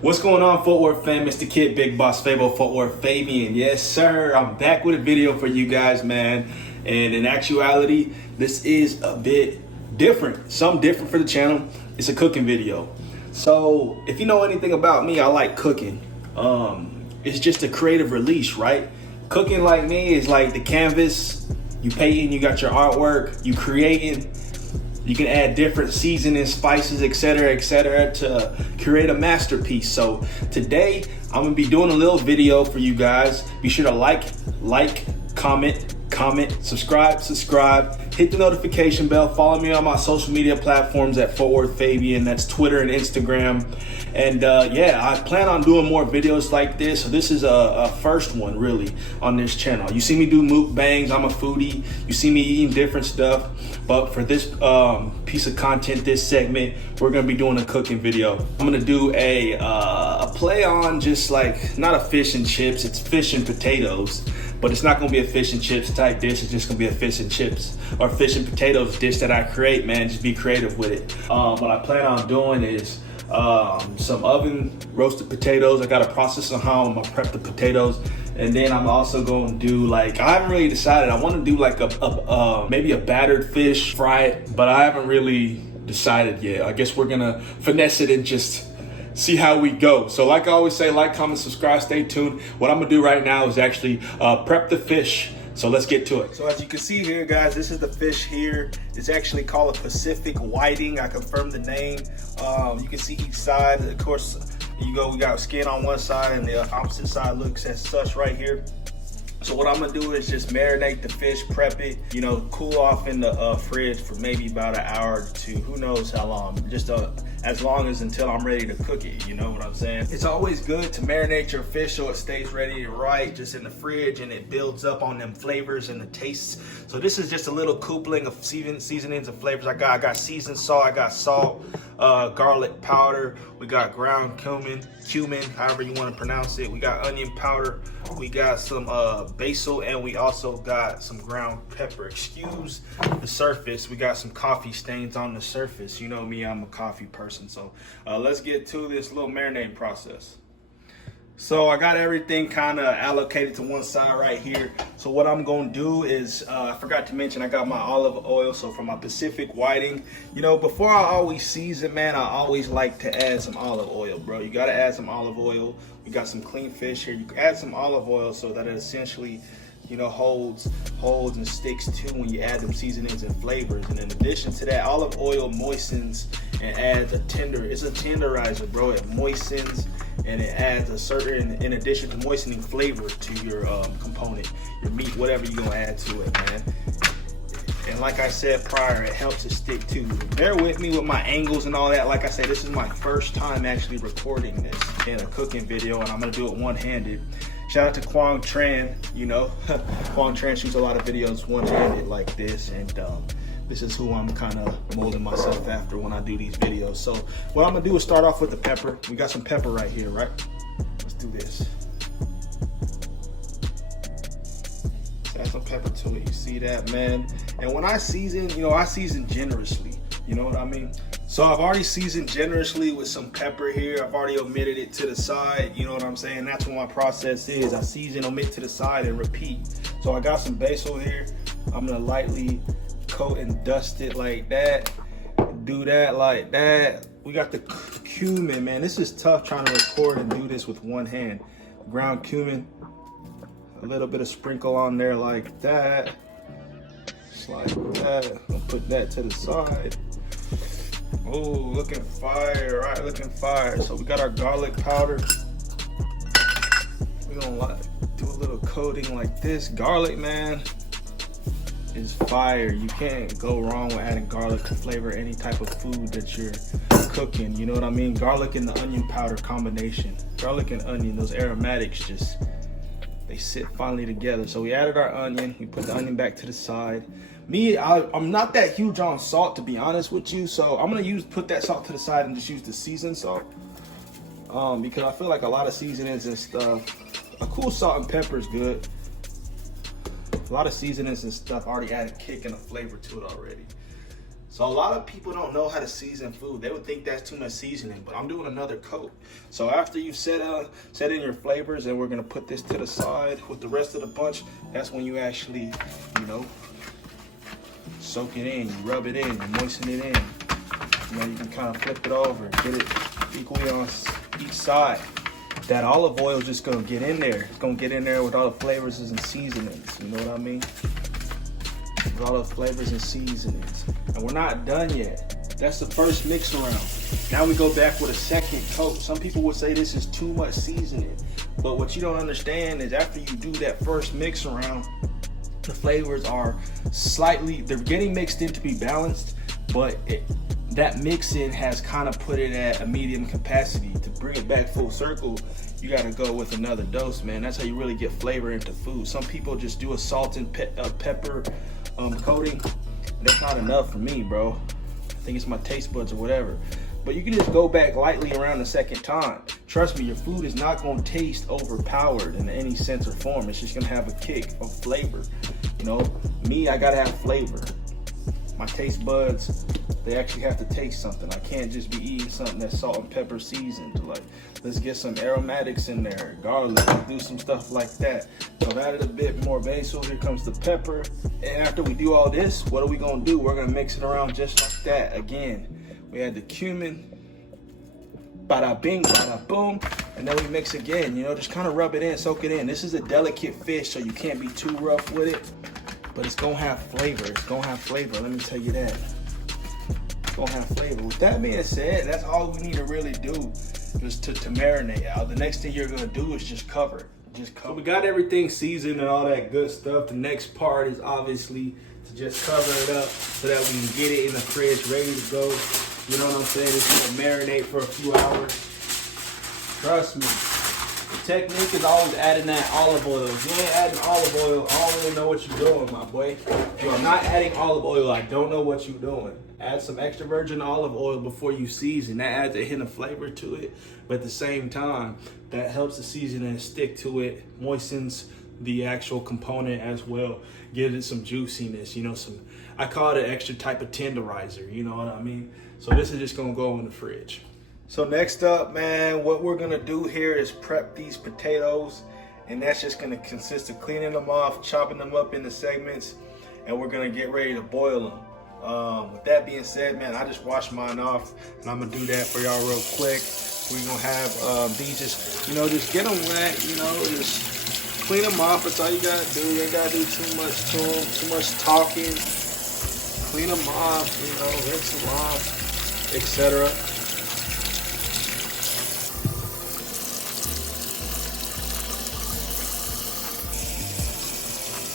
What's going on, Fort Worth fam? It's the kid, BigBossFabo, FortWorthFabian. Yes, sir. I'm back with a video for you guys, man. And in actuality, this is a bit different. Something different for the channel. It's a cooking video. So if you know anything about me, I like cooking. It's just a creative release, right? Cooking like me is like the canvas. You painting, you got your artwork, you creating. You can add different seasonings, spices, etc., to create a masterpiece. So today, I'm gonna be doing a little video for you guys. Be sure to like, comment, subscribe, hit the notification bell, follow me on my social media platforms at FortWorthFabian. That's Twitter and Instagram. And yeah, I plan on doing more videos like this. So this is a first one really on this channel. You see me do mukbangs, I'm a foodie. You see me eating different stuff. But for this piece of content, this segment, we're gonna be doing a cooking video. I'm gonna do a play on just like, not a fish and chips, it's fish and potatoes. But it's not gonna be a fish and chips type dish, it's just gonna be a fish and chips or fish and potatoes dish that I create, man. Just be creative with it. What I plan on doing is some oven roasted potatoes. I got a process on how I'm gonna prep the potatoes. And then I'm also going to do like, I haven't really decided. I want to do like maybe a battered fish, fry it, but I haven't really decided yet. I guess we're gonna finesse it and just see how we go. So like I always say, like, comment, subscribe, stay tuned. What I'm gonna do right now is actually prep the fish. So let's get to it. So as you can see here, guys, this is the fish here. It's actually called a Pacific whiting. I confirmed the name. You can see each side. Of course, we got skin on one side and the opposite side looks as such right here. So what I'm gonna do is just marinate the fish, prep it, you know, cool off in the fridge for maybe about an hour or two, who knows how long, just as long as until I'm ready to cook it, you know what I'm saying? It's always good to marinate your fish so it stays ready and right, just in the fridge, and it builds up on them flavors and the tastes. So this is just a little coupling of seasonings and flavors. I got seasoned salt, I got salt, garlic powder, we got ground cumin, however you want to pronounce it. We got onion powder, we got some basil, and we also got some ground pepper. Excuse the surface, we got some coffee stains on the surface. You know me, I'm a coffee person. So let's get to this little marinating process. So I got everything kind of allocated to one side right here. So what I'm gonna do is, I forgot to mention, I got my olive oil. So for my Pacific whiting, you know, before I always season, man, I always like to add some olive oil, bro. You gotta add some olive oil. We got some clean fish here. You can add some olive oil so that it essentially, you know, holds and sticks to when you add them seasonings and flavors. And in addition to that, olive oil moistens and adds it's a tenderizer, bro. It moistens and it adds a certain, in addition to moistening, flavor to your component, your meat, whatever you're gonna add to it, man. And like I said prior, it helps it stick to. Bear with me with my angles and all that. Like I said, this is my first time actually recording this in a cooking video, and I'm gonna do it one-handed. Shout out to Quang Tran, you know. Quang Tran shoots a lot of videos one-handed like this, and this is who I'm kind of molding myself after when I do these videos. So what I'm gonna do is start off with the pepper. We got some pepper right here, right? Let's do this. Add some pepper to it, you see that, man? And when I season, you know, I season generously, you know what I mean? So I've already seasoned generously with some pepper here. I've already omitted it to the side, you know what I'm saying? That's what my process is. I season, omit to the side, and repeat. So I got some basil here. I'm gonna lightly coat and dust it like that. Do that like that. We got the cumin, man. This is tough trying to record and do this with one hand. Ground cumin. A little bit of sprinkle on there like that. Just like that. I'll put that to the side. Oh, looking fire, right? Looking fire. So we got our garlic powder. We're gonna do a little coating like this. Garlic, man, is fire. You can't go wrong with adding garlic to flavor any type of food that you're cooking. You know what I mean? Garlic and the onion powder combination. Garlic and onion, those aromatics just, they sit finally together. So we added our onion. We put the onion back to the side. Me, I'm not that huge on salt, to be honest with you. So I'm gonna put that salt to the side and just use the seasoned salt. Because I feel like a lot of seasonings and stuff, a cool salt and pepper is good. A lot of seasonings and stuff already add a kick and a flavor to it already. So a lot of people don't know how to season food. They would think that's too much seasoning, but I'm doing another coat. So after you've set in your flavors, and we're gonna put this to the side with the rest of the bunch, that's when you actually, you know, soak it in, you rub it in, you moisten it in. You know, you can kind of flip it over, get it equally on each side. That olive oil is just gonna get in there. It's gonna get in there with all the flavors and seasonings, you know what I mean? With all the flavors and seasonings. And we're not done yet. That's the first mix around. Now we go back with a second coat. Some people would say this is too much seasoning. But what you don't understand is after you do that first mix around, the flavors are they're getting mixed in to be balanced, but that mix-in has kind of put it at a medium capacity. To bring it back full circle, you gotta go with another dose, man. That's how you really get flavor into food. Some people just do a salt and pepper coating. That's not enough for me, bro. I think it's my taste buds or whatever. But you can just go back lightly around the second time. Trust me, your food is not gonna taste overpowered in any sense or form. It's just gonna have a kick of flavor. You know, me, I gotta have flavor. My taste buds, they actually have to taste something. I can't just be eating something that's salt and pepper seasoned. Like, let's get some aromatics in there, garlic, do some stuff like that. So I've added a bit more basil. Here comes the pepper. And after we do all this, what are we gonna do? We're gonna mix it around just like that. Again, we add the cumin, bada bing, bada boom, and then we mix again. You know, just kind of rub it in, soak it in. This is a delicate fish, so you can't be too rough with it. But it's gonna have flavor. It's gonna have flavor, let me tell you that. It's gonna have flavor. With that being said, that's all we need to really do, just to marinate out. The next thing you're gonna do is just cover it. So we got everything seasoned and all that good stuff. The next part is obviously to just cover it up so that we can get it in the fridge ready to go. You know what I'm saying? It's gonna marinate for a few hours. Trust me. The technique is always adding that olive oil. If you ain't adding olive oil, I don't really know what you're doing, my boy. If you're not adding olive oil, I don't know what you're doing. Add some extra virgin olive oil before you season. That adds a hint of flavor to it. But at the same time, that helps the seasoning stick to it, moistens the actual component as well, gives it some juiciness, you know, I call it an extra type of tenderizer, you know what I mean? So this is just gonna go in the fridge. So next up, man, what we're gonna do here is prep these potatoes, and that's just gonna consist of cleaning them off, chopping them up into segments, and we're gonna get ready to boil them. With that being said, man, I just washed mine off, and I'm gonna do that for y'all real quick. We're gonna have these just, you know, just get them wet, you know, just clean them off. That's all you gotta do. You ain't gotta do too much to them, too much talking. Clean them off, you know, rinse them off, etc.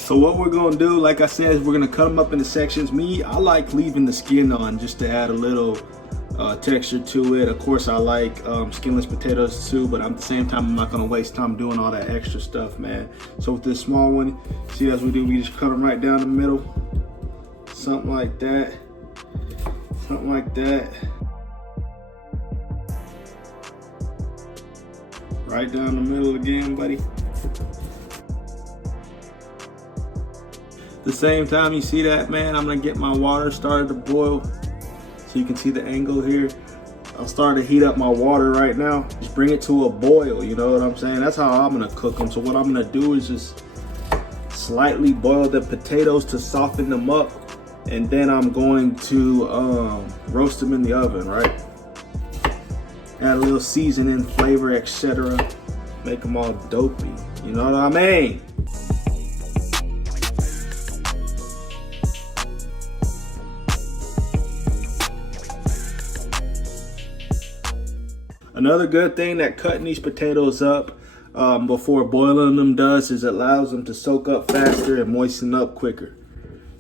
So what we're gonna do, like I said, is we're gonna cut them up into sections. I like leaving the skin on just to add a little texture to it. Of course, I like skinless potatoes too, but at the same time, I'm not gonna waste time doing all that extra stuff, man. So with this small one, see, as we do, we just cut them right down the middle. Something like that. Something like that. Right down the middle again, buddy. At the same time, you see that, man, I'm gonna get my water started to boil. So you can see the angle here. I'll start to heat up my water right now. Just bring it to a boil, you know what I'm saying? That's how I'm gonna cook them. So what I'm gonna do is just slightly boil the potatoes to soften them up. And then I'm going to roast them in the oven, right? Add a little seasoning, flavor, etc. Make them all dopey, you know what I mean? Another good thing that cutting these potatoes up before boiling them does is it allows them to soak up faster and moisten up quicker.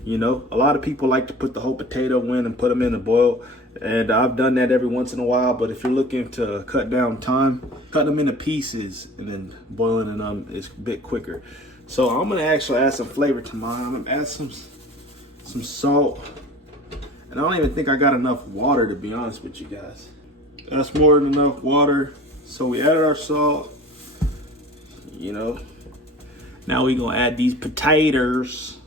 You know, a lot of people like to put the whole potato in and put them in the boil, and I've done that every once in a while. But if you're looking to cut down time, cut them into pieces and then boiling them is a bit quicker. So I'm gonna actually add some flavor to mine. I'm gonna add some salt, and I don't even think I got enough water, to be honest with you guys. That's more than enough water. So we added our salt, you know. Now we're gonna add these potatoes.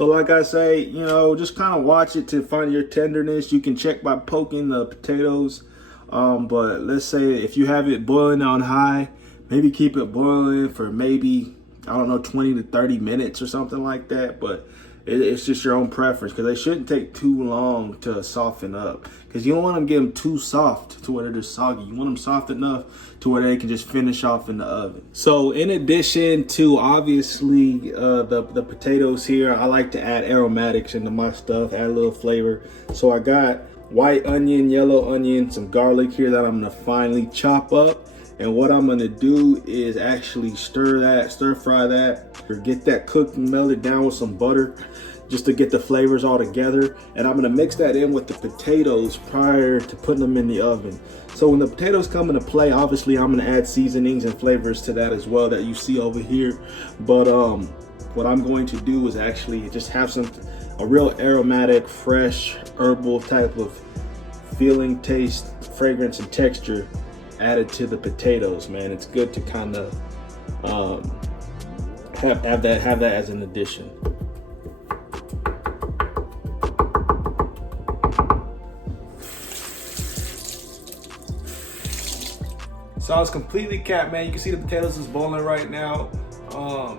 So like I say, you know, just kind of watch it to find your tenderness. You can check by poking the potatoes. But let's say if you have it boiling on high, maybe keep it boiling for maybe, I don't know, 20 to 30 minutes or something like that. But it's just your own preference, because they shouldn't take too long to soften up, because you don't want them getting too soft to where they're just soggy. You want them soft enough to where they can just finish off in the oven. So in addition to obviously the potatoes here, I like to add aromatics into my stuff, add a little flavor. So I got white onion, yellow onion, some garlic here that I'm gonna finely chop up. And what I'm gonna do is actually stir fry that, or get that cooked and melted down with some butter, just to get the flavors all together. And I'm gonna mix that in with the potatoes prior to putting them in the oven. So when the potatoes come into play, obviously I'm gonna add seasonings and flavors to that as well that you see over here. But what I'm going to do is actually just have a real aromatic, fresh, herbal type of feeling, taste, fragrance, and texture added to the potatoes, man. It's good to kind of have that as an addition. So it's completely capped, man. You can see the potatoes is boiling right now.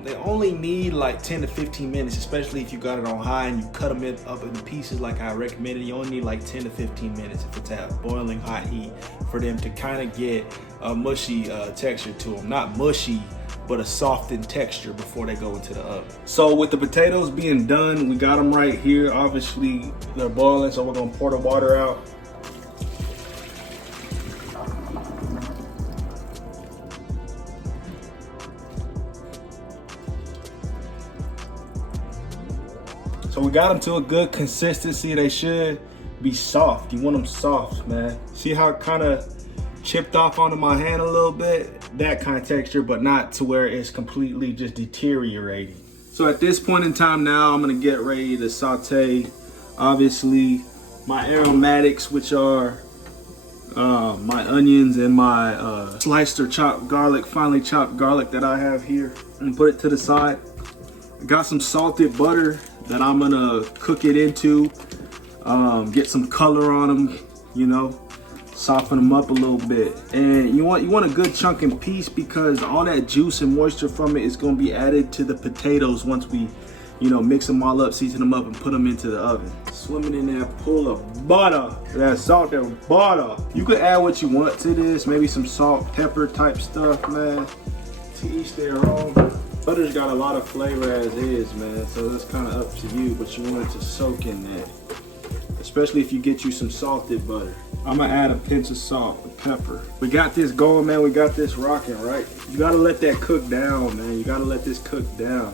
They only need like 10 to 15 minutes, especially if you got it on high and you cut them up in pieces like I recommended. You only need like 10 to 15 minutes if it's at boiling hot heat for them to kind of get a mushy texture to them. Not mushy, but a softened texture before they go into the oven. So with the potatoes being done, we got them right here. Obviously they're boiling, so we're gonna pour the water out. So we got them to a good consistency. They should be soft. You want them soft, man. See how it kind of chipped off onto my hand a little bit? That kind of texture, but not to where it's completely just deteriorating. So at this point in time now, I'm gonna get ready to saute, obviously, my aromatics, which are my onions and my sliced or chopped garlic, finely chopped garlic that I have here. And put it to the side. I got some salted butter that I'm gonna cook it into, get some color on them, you know, soften them up a little bit. And you want a good chunk and piece, because all that juice and moisture from it is gonna be added to the potatoes once we, you know, mix them all up, season them up, and put them into the oven. Swimming in that pool of butter, that salted butter. You could add what you want to this, maybe some salt, pepper type stuff, man. To each their own. Butter's got a lot of flavor as is, man, so that's kind of up to you, but you want it to soak in that, especially if you get you some salted butter. I'm gonna add a pinch of salt and pepper. We got this going, man. We got this rocking, right? You gotta let that cook down, man. You gotta let this cook down.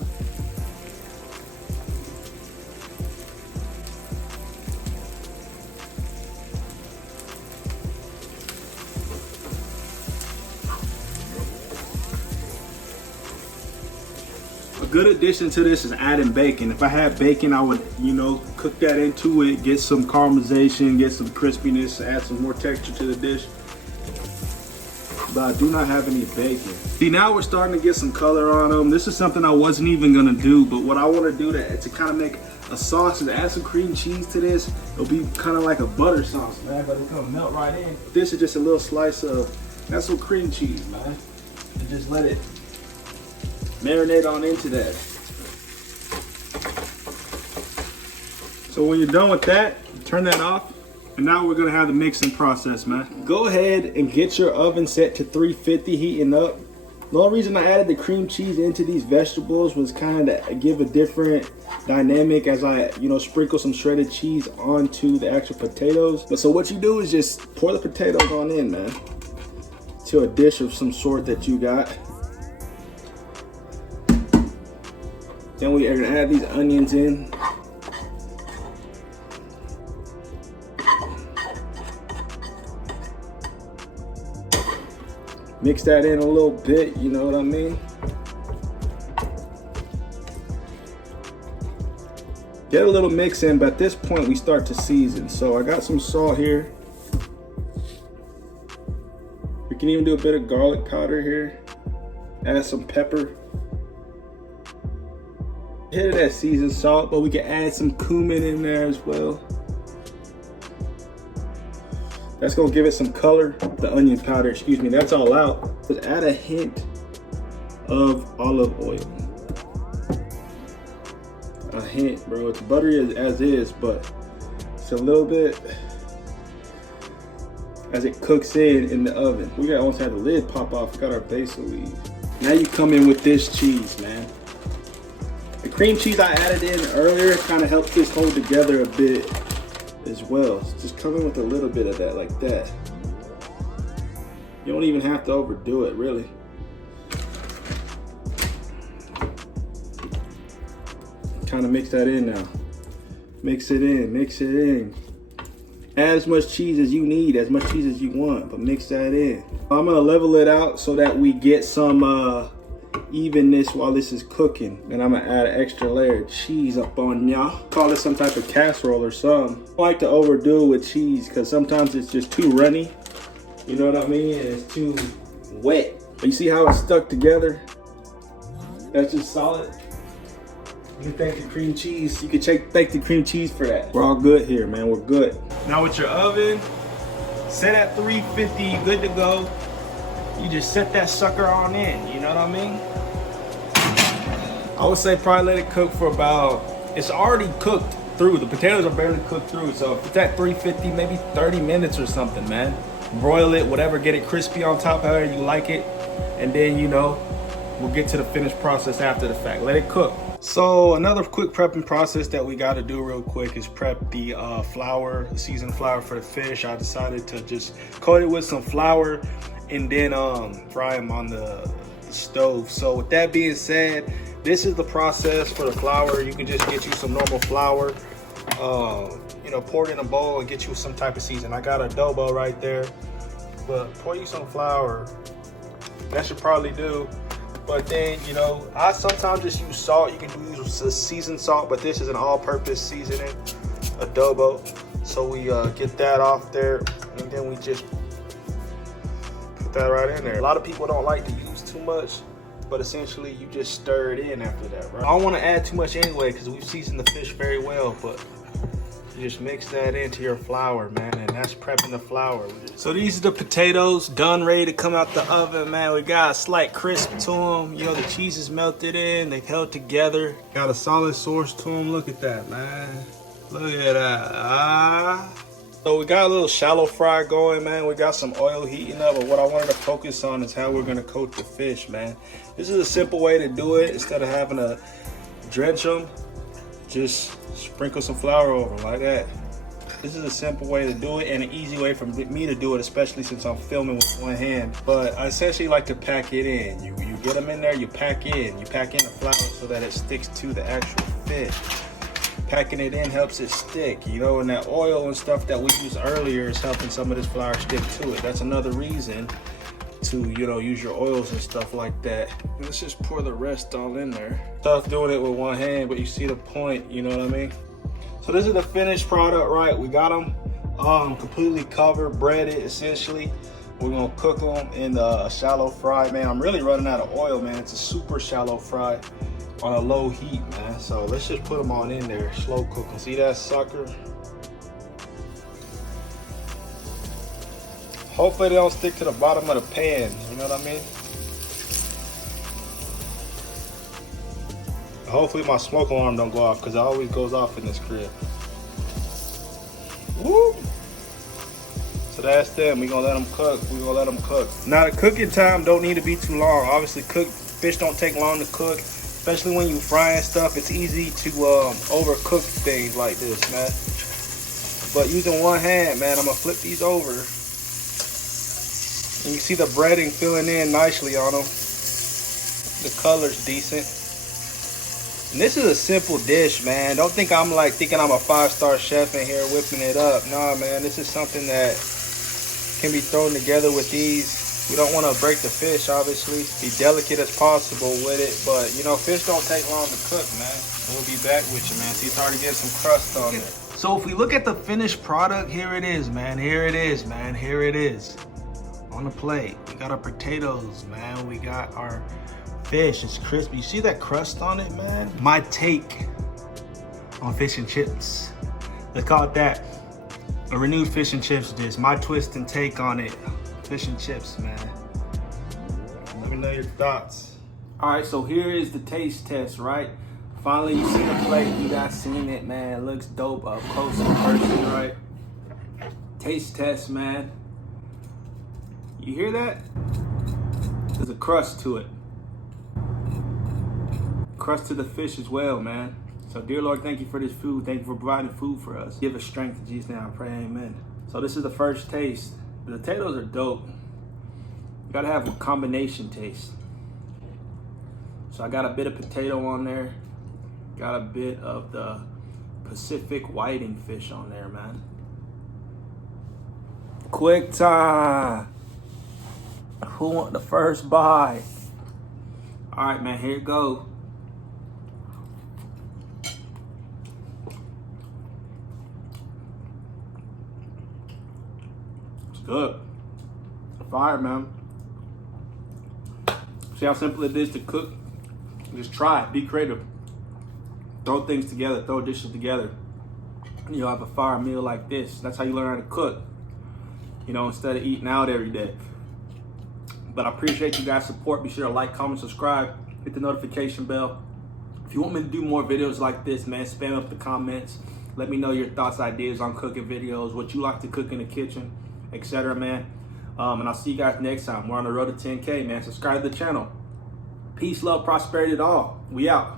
A good addition to this is adding bacon. If I had bacon, I would, you know, cook that into it, get some caramelization, get some crispiness, add some more texture to the dish. But I do not have any bacon. See, now we're starting to get some color on them. This is something I wasn't even gonna do, but what I wanna do to kind of make a sauce is add some cream cheese to this. It'll be kind of like a butter sauce, man, but it's gonna melt right in. This is just a little slice of, that's some cream cheese, man. And just let it marinate on into that. So when you're done with that, turn that off. And now we're gonna have the mixing process, man. Go ahead and get your oven set to 350, heating up. The only reason I added the cream cheese into these vegetables was kind of give a different dynamic as I, you know, sprinkle some shredded cheese onto the actual potatoes. But so what you do is just pour the potatoes on in, man, to a dish of some sort that you got. Then we are gonna add these onions in. Mix that in a little bit, you know what I mean? Get a little mix in, but at this point we start to season. So I got some salt here. We can even do a bit of garlic powder here. Add some pepper. hit of that seasoned salt, but we can add some cumin in there as well. That's gonna give it some color. The onion powder, excuse me, that's all out. Just add a hint of olive oil. A hint, bro. It's buttery as is, but it's a little bit as it cooks in the oven. We got almost had the lid pop off. Got our basil leaves. Now you come in with this cheese, man. The cream cheese I added in earlier kind of helps this hold together a bit as well. So just come in with a little bit of that, like that. You don't even have to overdo it, really. Kind of mix that in now. Mix it in, mix it in. Add as much cheese as you need, as much cheese as you want, but mix that in. I'm gonna level it out so that we get some evenness while this is cooking. And I'm gonna add an extra layer of cheese up on y'all. Call it some type of casserole or something. I like to overdo it with cheese because sometimes it's just too runny. You know what I mean? And it's too wet. You see how it's stuck together? That's just solid. You can thank the cream cheese. You can thank the cream cheese for that. We're all good here, man. We're good. Now with your oven set at 350, good to go. You just set that sucker on in, you know what I mean? I would say probably let it cook for about, it's already cooked through. The potatoes are barely cooked through. So if it's at 350, maybe 30 minutes or something, man. Broil it, whatever, get it crispy on top, however you like it. And then, you know, we'll get to the finished process after the fact. Let it cook. So another quick prepping process that we got to do real quick is prep the flour, seasoned flour for the fish. I decided to just coat it with some flour and then fry them on the stove. So with that being said, this is the process for the flour. You can just get you some normal flour, you know, pour it in a bowl and get you some type of season. I got adobo right there, but pour you some flour. That should probably do. But then, you know, I sometimes just use salt. You can use seasoned salt, but this is an all-purpose seasoning, adobo. So we get that off there, and then we just put that right in there. A lot of people don't like to use too much, but essentially you just stir it in after that, right? I don't want to add too much anyway because we've seasoned the fish very well, but you just mix that into your flour, man, and that's prepping the flour. So these are the potatoes done, ready to come out the oven, man. We got a slight crisp to them. You know, the cheese is melted in, they've held together. Got a solid source to them. Look at that, man. Look at that. So we got a little shallow fry going, man. We got some oil heating up, but what I wanted to focus on is how we're gonna coat the fish, man. This is a simple way to do it. Instead of having to drench them, just sprinkle some flour over them like that. This is a simple way to do it and an easy way for me to do it, especially since I'm filming with one hand. But I essentially like to pack it in. You get them in there, you pack in the flour so that it sticks to the actual fish. Packing it in helps it stick, you know, and that oil and stuff that we used earlier is helping some of this flour stick to it. That's another reason to, you know, use your oils and stuff like that. Let's just pour the rest all in there. Tough doing it with one hand, but you see the point, you know what I mean? So this is the finished product, right? We got them completely covered, breaded essentially. We're gonna cook them in a shallow fry, man. I'm really running out of oil, man. It's a super shallow fry on a low heat, man. So let's just put them on in there, slow cook them. See that sucker? Hopefully they don't stick to the bottom of the pan, you know what I mean? Hopefully my smoke alarm don't go off because it always goes off in this crib. Woo! So that's them. We're gonna let them cook. We're gonna let them cook. Now the cooking time don't need to be too long. Obviously fish don't take long to cook, especially when you frying stuff. It's easy to overcook things like this, man. But using one hand, man, I'm gonna flip these over. And you see the breading filling in nicely on them. The color's decent. And this is a simple dish, man. Don't think I'm like thinking I'm a 5-star chef in here whipping it up. Nah, man, this is something that can be thrown together with ease. We don't want to break the fish, obviously. Be delicate as possible with it. But, you know, fish don't take long to cook, man. We'll be back with you, man. See, it's already getting some crust on it. So if we look at the finished product, here it is, man. Here it is, man. Here it is. On the plate, we got our potatoes, man. We got our fish is crispy. You see that crust on it, man? My take on fish and chips. Let's call it that. A renewed fish and chips dish. My twist and take on it. Fish and chips, man. Let me know your thoughts. All right, so here is the taste test, right? Finally, you seen the plate. You guys seen it, man. It looks dope up close in person, right? Taste test, man. You hear that? There's a crust to it. Crust to the fish as well, man. So, dear Lord, thank you for this food. Thank you for providing food for us. Give us strength in Jesus' name. I pray, amen. So this is the first taste. The potatoes are dope. You gotta have a combination taste. So I got a bit of potato on there. Got a bit of the Pacific whiting fish on there, man. Quick time. Who want the first bite? All right, man, here it goes. It's good. Fire, man. See how simple it is to cook? Just try it, be creative. Throw things together, throw dishes together. You'll have a fire meal like this. That's how you learn how to cook. You know, instead of eating out every day. But I appreciate you guys' support. Be sure to like, comment, subscribe, hit the notification bell. If you want me to do more videos like this, man, spam up the comments. Let me know your thoughts, ideas on cooking videos, what you like to cook in the kitchen, etc., man. And I'll see you guys next time. We're on the road to 10K, man. Subscribe to the channel. Peace, love, prosperity to all. We out.